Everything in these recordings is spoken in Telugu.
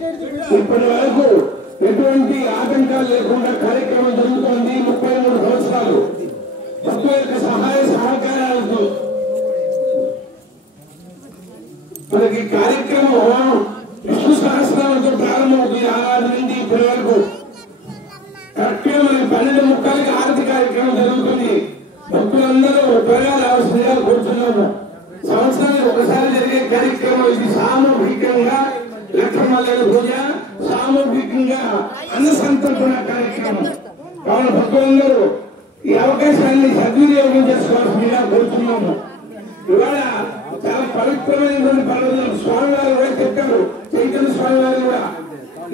ఇప్పటి వరకు ఎటువంటి ఆటంకాలు లేకుండా కార్యక్రమం జరుగుతోంది. 33 సంవత్సరాలు భక్తుల యొక్క సహాయ సహకారాలతో మనకి కార్యక్రమం విష్ణు సహస్రాలతో ప్రారంభమవుతుంది. ఆనాటి నుండి ఇప్పటి వరకు కరెక్ట్గా మనకి 12:30కి ఆరతి కార్యక్రమం జరుగుతుంది. భక్తులందరూ త్వరగా రావాల్సిందిగా కూర్చున్నాము. సంవత్సరానికి ఒకసారి జరిగే కార్యక్రమం ఇది. సామూహికంగా లక్ష్మణుల పూజ, సామూహికంగా అన్న సంతర్పణ కార్యక్రమం. కావున భక్తులందరూ ఈ అవకాశాన్ని సద్వినియోగం చేసుకోవాల్సిందిగా కోరుతున్నాము. ఇవాళ చాలా పవిత్రమైనటువంటి పండుగ. స్వామివారు కూడా చెప్పారు, చైతన్య స్వామివారు కూడా,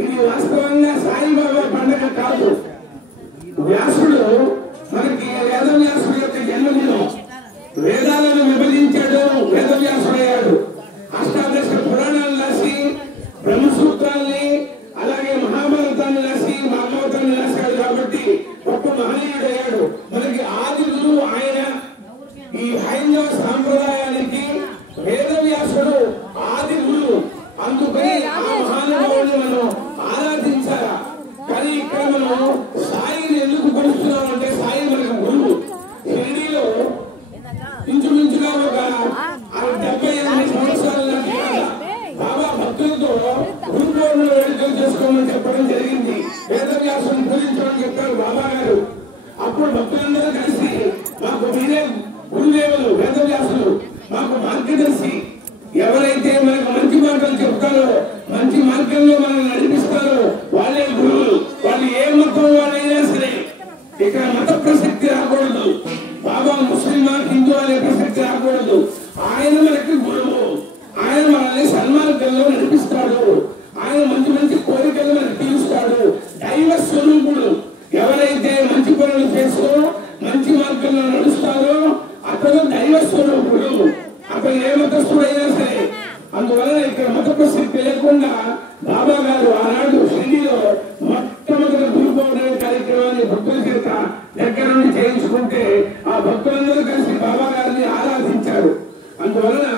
ఇది వాస్తవంగా సాయిబాబా పండుగ కాదు. వ్యాసుడు మనకి వేదవ్యాసుడు యొక్క జన్మదినం. వేదాలను విభజించాడు, వేదవ్యాసుడయ్యాడు. అష్టాదశ పురాణాలు రాసి, బ్రహ్మసూత్రాల్ని అలాగే మహాభారతాన్ని రాసి భాగవతాన్ని రాశాడు. కాబట్టి గొప్ప మహనీయుడు అయ్యాడు. మనకి ఆది గురువు ఆయన. ఈ హైందవ సాంప్రదాయానికి వేదవ్యాసుడు ఆది గురువు. అందుకని ఆ మహానుభావుని మనం ఆరాధించాలా. కానీ ఇక్కడ మనం సాయిని ఎందుకు కొలుస్తున్నాం అంటే, సాయి మనకు గురువు. షిరిడీలో ఇంచుమించుగా ఒక 78 సంవత్సరాల బాబా భక్తులతో గురు పౌర్ణమి వేడుకలు చేసుకోమని చెప్పడం జరిగింది. వేదవ్యాసుని పూజించమని చెప్పారు బాబా గారు. అప్పుడు భక్తులందరూ కలిసి, మాకు మీరే గురుదేవులు, వేదవ్యాసులు మాకు మార్గదర్శి, ఎవరైతే మనకు మంచి మాటలు చెప్తారో, మంచి మార్గంలో మనం నడిపిస్తారో వాళ్ళే గురువులు. వాళ్ళు ఏ మతం వాళ్ళైనా సరే. ఇక్కడ మత ప్రసక్తి రాకూడదు. బాబా ముస్లిమా హిందూ అనే ప్రసక్తి రాకూడదు. ఆయన మనకి గురువు. ఆయన మనల్ని సన్మార్గంలో నడిపిస్తాడు. ఆయన మంచి మంచి కోరికలు మనకు తీరుస్తాడు. దైవ స్వరూపుడు. ఎవరైతే మంచి పనులు చేస్తూ మంచి మార్గంలో నడుస్తారో అతను దైవ స్వరూపుడు. అతను ఏ మతస్థుడైనా సరే. అందువలన ఇక్కడ మత ప్రసక్తి లేకుండా బాబా గారు ఆనాడు షిరిడీలో మొట్టమొదటి గురు పౌర్ణమి కార్యక్రమాన్ని భక్తుల చేత దగ్గర నుండి చేయించుకుంటే ఆ భక్తులందరూ కలిసి బాబా గారిని ఆరాధించారు. అందువలన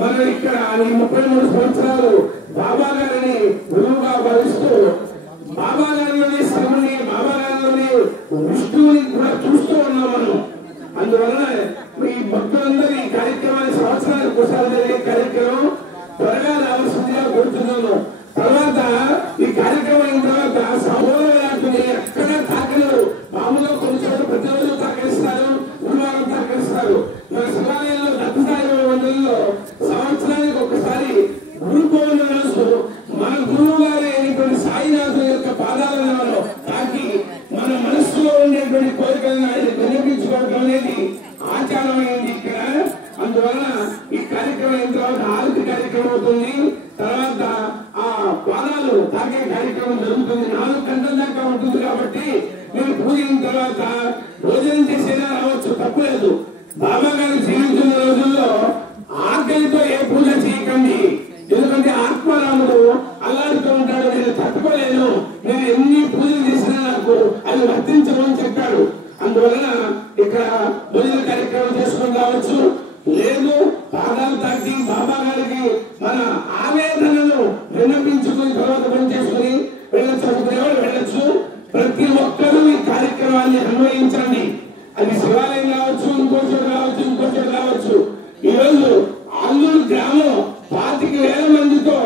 మనం ఇక్కడ ఈ 33 సంవత్సరాలు బాబా గారిని గురువుగా భావిస్తూ బాబా గారిలోని శివుని, బాబా గారిలోని విష్ణువుని కూడా చూస్తూ ఉన్నాం మనం. అందువలన ఈ భక్తులందరూ ఈ కార్యక్రమాన్ని సంవత్సరానికి ఒకసారి జరిగే కార్యక్రమం త్వరగా రావాల్సిందిగా కోరుతున్నాను. తర్వాత ఈ కార్యక్రమం అయిన తర్వాత సమూహాన్ని ఎక్కడ తాకలేదు. మామూలుగా కొన్ని చోట్ల ప్రతిరోజు తాకరిస్తారు, గురువారం తాకరిస్తారు. మన శివాలయంలో దత్తసాయి మందిరంలో సంవత్సరానికి ఒకసారి గురు పౌర్ణమి రోజు మన గురువు గారి అయినటువంటి సాయినాథుల యొక్క పాదాలను మనం తాకి మన మనస్సులో ఉండేటువంటి కోరికలను ఆయన వినిపించుకోవడం అనేది ఆచారమైంది ఇక్కడ. అందువలన ఈ కార్యక్రమం అయిన తర్వాత ఆరతి కార్యక్రమం అవుతుంది. తర్వాత ఆ పాదాలు తాకే కార్యక్రమం జరుగుతుంది. 4 గంటల దాకా ఉంటుంది. కాబట్టి మీరు పూజించిన తర్వాత భోజనం చేసేలా రావచ్చు, తప్పలేదు. బాబా గారు జీవించిన రోజుల్లో ఆకలితో ఏ పూజ చేయకండి. ఎందుకంటే ఆత్మారాముడు అల్లాడుతూ ఉంటాడు. నేను తట్టుకోలేను, నేను ఎన్ని పూజలు చేసినా నాకు అది వర్తించమని చెప్పాడు. అందువలన ఇక్కడ భోజన కార్యక్రమం చేసుకుని రావచ్చు. లేదు పాదాలు తాకి బాబా గారికి మన ఆవేదనను విన్నపించుకుని తర్వాత పని చేసుకుని వెళ్ళొచ్చు. దేవుడు వెళ్ళొచ్చు. ప్రతి ఒక్కరూ ఈ కార్యక్రమాన్ని అన్వయించండి. అది శివాలయం కావచ్చు, ఇంకో చోటు కావచ్చు, ఇంకో చోటు కావచ్చు. ఈరోజు అల్లూరు గ్రామం 25,000 మందితో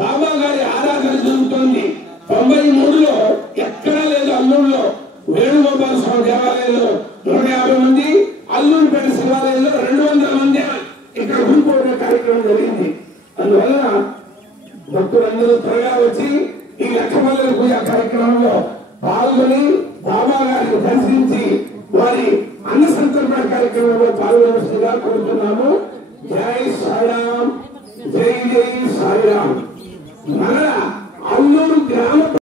బాబా గారి ఆరాధన జరుగుతుంది. 93లో ఎక్కడా లేదు. అల్లూరులో వేణుగోపాల స్వామి దేవాలయంలో 150 మంది, అల్లూరుపేట శివాలయంలో 200 మంది ఇక్కడ గురు పౌర్ణమి కార్యక్రమం జరిగింది. అందువల్ల భక్తులందరూ త్వరగా వచ్చి ఈ లక్ష్మణుల పూజ కార్యక్రమంలో పాల్గొని బాబా గారిని దర్శించి వారి అన్న సంతర్పణ కార్యక్రమంలో పాల్గొనవలసిందిగా కోరుతున్నాము. జై సాయిరామ్, జై జై సాయిరామ్. మన అల్లూరు గ్రామ